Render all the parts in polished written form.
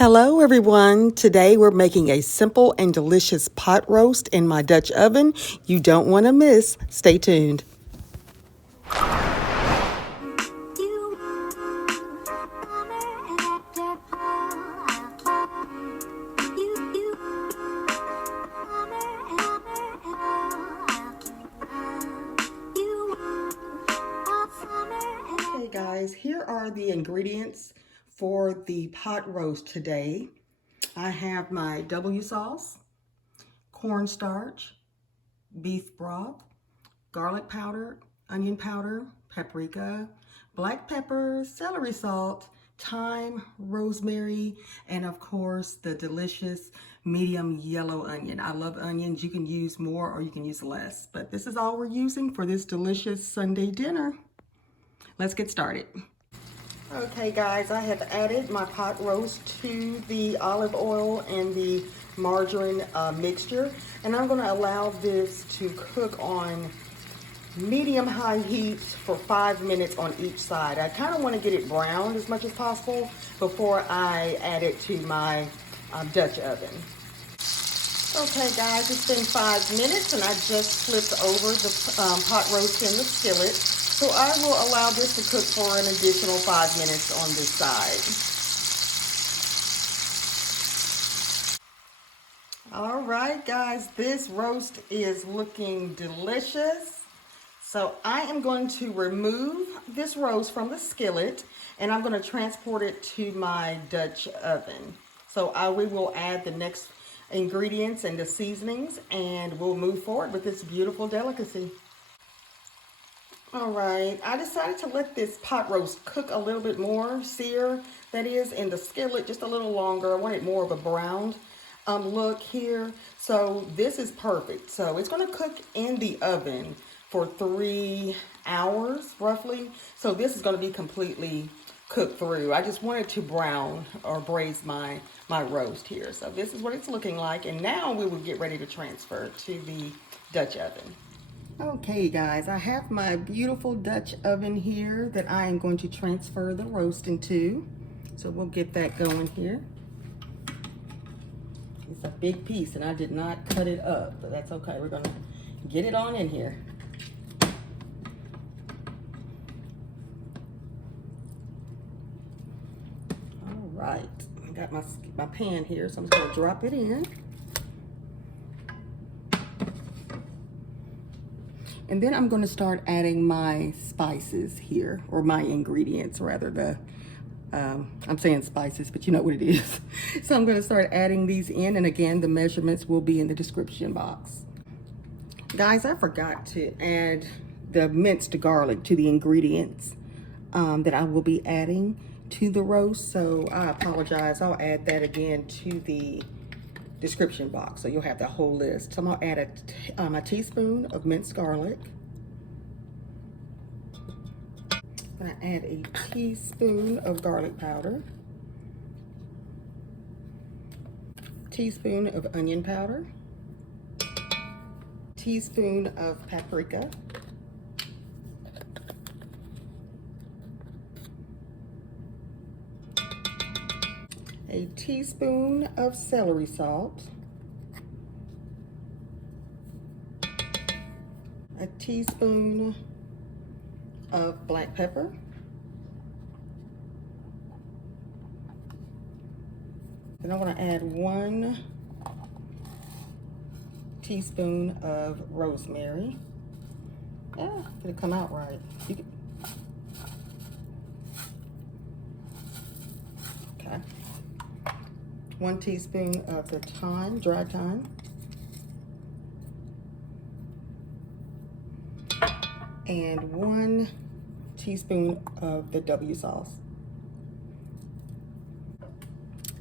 Hello everyone. Today we're making a simple and delicious pot roast in my Dutch oven. You don't want to miss. Stay tuned. Okay guys, here are the ingredients for the pot roast today. I have my W sauce, cornstarch, beef broth, garlic powder, onion powder, paprika, black pepper, celery salt, thyme, rosemary, and of course the delicious medium yellow onion. I love onions. You can use more or you can use less, but this is all we're using for this delicious Sunday dinner. Let's get started. Okay guys, I have added my pot roast to the olive oil and the margarine mixture, and I'm going to allow this to cook on medium-high heat for 5 minutes on each side. I kind of want to get it browned as much as possible before I add it to my Dutch oven. Okay guys, it's been 5 minutes and I just flipped over the pot roast in the skillet. So I will allow this to cook for an additional 5 minutes on this side. All right, guys, this roast is looking delicious. So I am going to remove this roast from the skillet and I'm going to transport it to my Dutch oven. So we will add the next ingredients and the seasonings and we'll move forward with this beautiful delicacy. All right, I decided to let this pot roast cook a little bit more, sear, that is, in the skillet just a little longer. I wanted more of a browned look here. So this is perfect. So it's going to cook in the oven for 3 hours roughly. So this is going to be completely cooked through. I just wanted to brown or braise my roast here. So this is what it's looking like. And now we will get ready to transfer to the Dutch oven. Okay guys, I have my beautiful Dutch oven here that I am going to transfer the roast into. So we'll get that going here. It's a big piece and I did not cut it up, but that's okay. We're gonna get it on in here. All right, I got my pan here, so I'm just gonna drop it in. And then I'm going to start adding my spices here, or my ingredients rather. I'm saying spices, but you know what it is. So I'm going to start adding these in, and again, the measurements will be in the description box. Guys, I forgot to add the minced garlic to the ingredients that I will be adding to the roast, so I apologize. I'll add that again to the description box, so you'll have the whole list. So I'm gonna add a teaspoon of minced garlic. I'm gonna add a teaspoon of garlic powder, teaspoon of onion powder, teaspoon of paprika, a teaspoon of celery salt, a teaspoon of black pepper, then I'm going to add 1 teaspoon of rosemary. Did it come out right? Okay. 1 teaspoon of the thyme, dry thyme. And 1 teaspoon of the W sauce.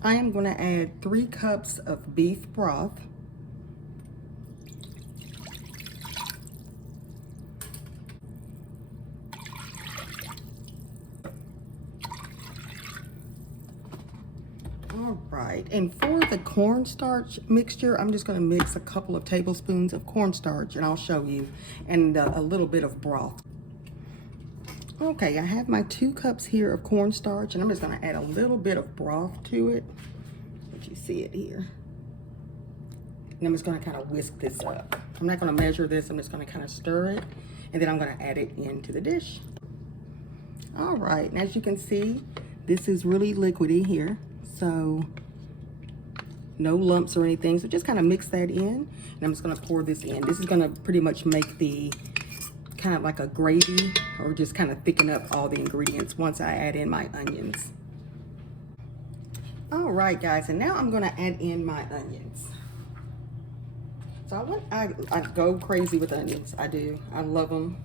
I am going to add 3 cups of beef broth. All right, and for the cornstarch mixture, I'm just going to mix a couple of tablespoons of cornstarch, and I'll show you, and a little bit of broth. Okay, I have my 2 cups here of cornstarch, and I'm just going to add a little bit of broth to it. Let you see it here. And I'm just gonna kind of whisk this up. I'm not gonna measure this, I'm just gonna kind of stir it, and then I'm gonna add it into the dish. All right, and as you can see, this is really liquidy here, so no lumps or anything. So just kind of mix that in, and I'm just gonna pour this in. This is gonna pretty much make the kind of like a gravy, or just kind of thicken up all the ingredients once I add in my onions. All right, guys, and now I'm gonna add in my onions. So I go crazy with onions. I do. I love them.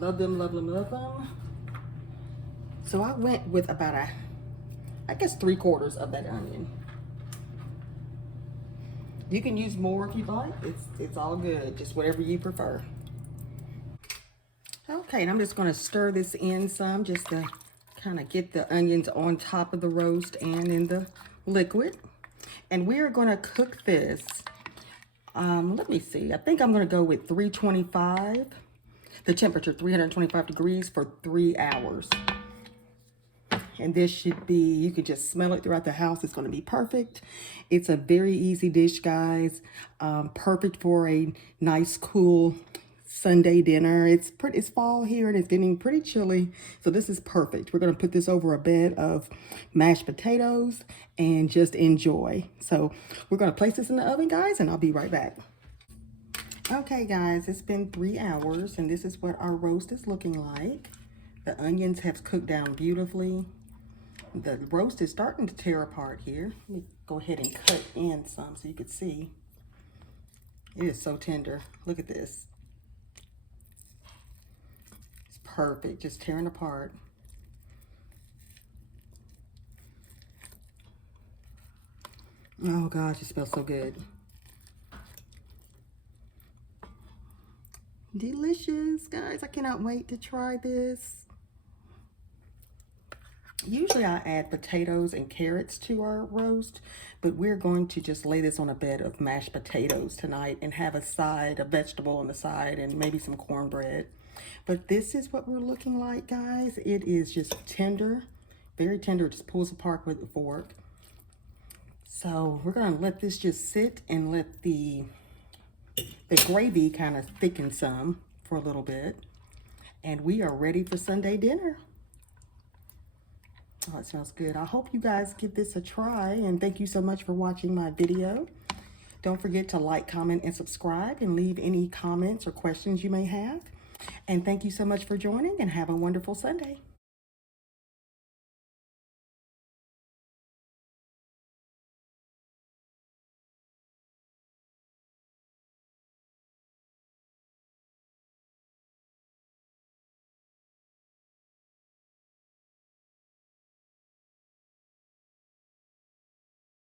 Love them, love them, love them. So I went with about I guess 3/4 of that onion. You can use more if you like. It's all good, just whatever you prefer. Okay, and I'm just gonna stir this in some just to kind of get the onions on top of the roast and in the liquid. And we are gonna cook this, let me see, I think I'm gonna go with 325, the temperature 325 degrees for 3 hours. And this should be, you can just smell it throughout the house. It's gonna be perfect. It's a very easy dish, guys. Perfect for a nice, cool Sunday dinner. It's fall here and it's getting pretty chilly. So this is perfect. We're gonna put this over a bed of mashed potatoes and just enjoy. So we're gonna place this in the oven, guys, and I'll be right back. Okay, guys, it's been 3 hours and this is what our roast is looking like. The onions have cooked down beautifully. The roast is starting to tear apart here. Let me go ahead and cut in some so you can see. It is so tender. Look at this. It's perfect, just tearing apart. Oh gosh, it smells so good. Delicious, guys. I cannot wait to try this. Usually I add potatoes and carrots to our roast, but we're going to just lay this on a bed of mashed potatoes tonight and have a vegetable on the side, and maybe some cornbread. But this is what we're looking like, guys. It is just tender, very tender. It just pulls apart with a fork. So we're gonna let this just sit and let the gravy kind of thicken some for a little bit. And we are ready for Sunday dinner. Oh, it smells good. I hope you guys give this a try, and thank you so much for watching my video. Don't forget to like, comment, and subscribe, and leave any comments or questions you may have. And thank you so much for joining, and have a wonderful Sunday.